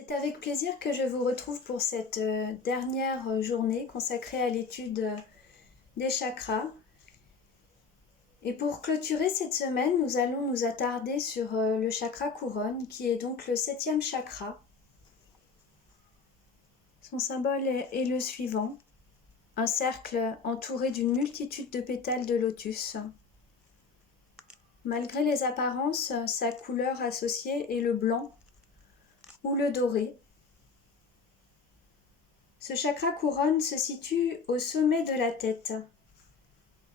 C'est avec plaisir que je vous retrouve pour cette dernière journée consacrée à l'étude des chakras. Et pour clôturer cette semaine, nous allons nous attarder sur le chakra couronne, qui est donc le 7e chakra. Son symbole est le suivant, un cercle entouré d'une multitude de pétales de lotus. Malgré les apparences, sa couleur associée est le blanc ou le doré. Ce chakra couronne se situe au sommet de la tête.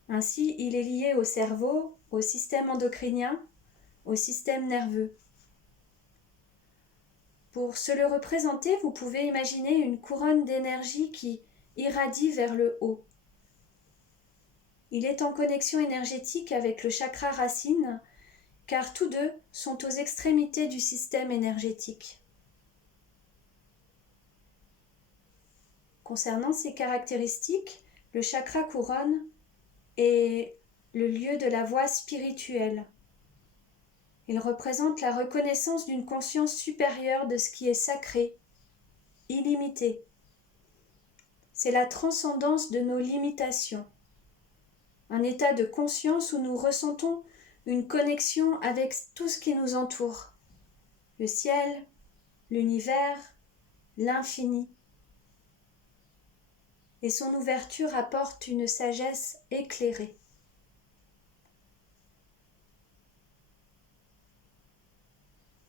Ainsi, il est lié au cerveau, au système endocrinien, au système nerveux. Pour se le représenter, vous pouvez imaginer une couronne d'énergie qui irradie vers le haut. Il est en connexion énergétique avec le chakra racine, car tous deux sont aux extrémités du système énergétique. Concernant ses caractéristiques, le chakra couronne est le lieu de la voie spirituelle. Il représente la reconnaissance d'une conscience supérieure de ce qui est sacré, illimité. C'est la transcendance de nos limitations, un état de conscience où nous ressentons une connexion avec tout ce qui nous entoure, le ciel, l'univers, l'infini. Et son ouverture apporte une sagesse éclairée.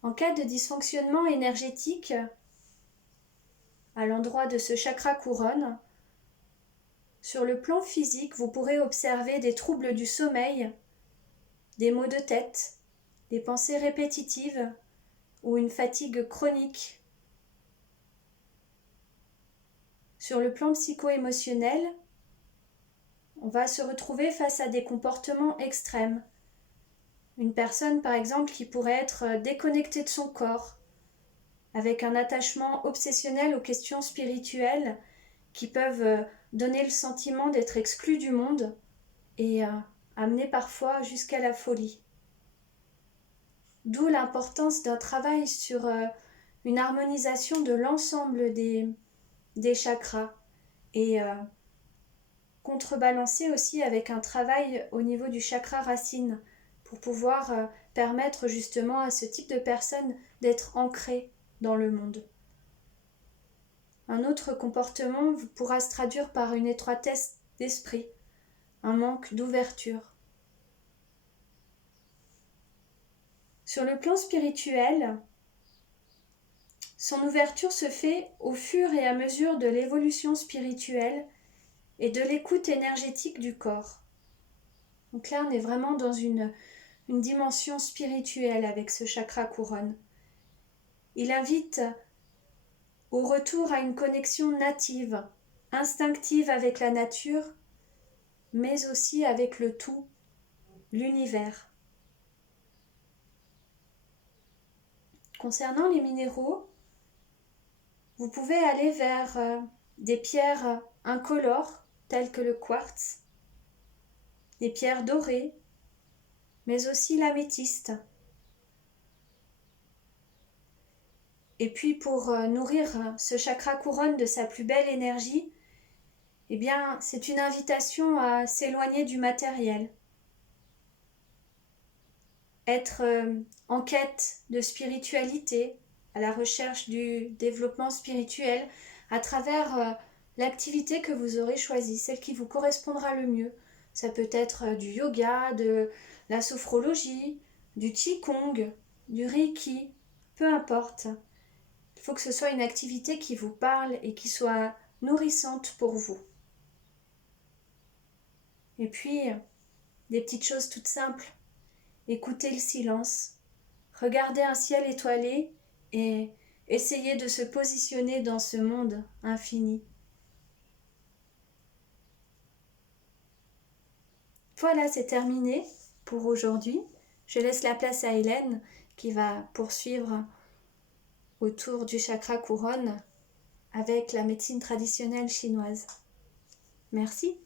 En cas de dysfonctionnement énergétique, à l'endroit de ce chakra couronne, sur le plan physique, vous pourrez observer des troubles du sommeil, des maux de tête, des pensées répétitives ou une fatigue chronique. Sur le plan psycho-émotionnel, on va se retrouver face à des comportements extrêmes. Une personne, par exemple, qui pourrait être déconnectée de son corps, avec un attachement obsessionnel aux questions spirituelles qui peuvent donner le sentiment d'être exclue du monde et amener parfois jusqu'à la folie. D'où l'importance d'un travail sur une harmonisation de l'ensemble des chakras et contrebalancer aussi avec un travail au niveau du chakra racine pour pouvoir permettre justement à ce type de personnes d'être ancrées dans le monde. Un autre comportement pourra se traduire par une étroitesse d'esprit, un manque d'ouverture. Sur le plan spirituel, son ouverture se fait au fur et à mesure de l'évolution spirituelle et de l'écoute énergétique du corps. Donc là, on est vraiment dans une dimension spirituelle avec ce chakra couronne. Il invite au retour à une connexion native, instinctive avec la nature, mais aussi avec le tout, l'univers. Concernant les minéraux, vous pouvez aller vers des pierres incolores telles que le quartz, des pierres dorées, mais aussi l'améthyste. Et puis pour nourrir ce chakra couronne de sa plus belle énergie, eh bien, c'est une invitation à s'éloigner du matériel. Être en quête de spiritualité, à la recherche du développement spirituel, à travers l'activité que vous aurez choisie, celle qui vous correspondra le mieux. Ça peut être du yoga, de la sophrologie, du qigong, du reiki, peu importe. Il faut que ce soit une activité qui vous parle et qui soit nourrissante pour vous. Et puis, des petites choses toutes simples. Écoutez le silence, regardez un ciel étoilé et essayez de se positionner dans ce monde infini. Voilà, c'est terminé pour aujourd'hui. Je laisse la place à Hélène qui va poursuivre autour du chakra couronne avec la médecine traditionnelle chinoise. Merci.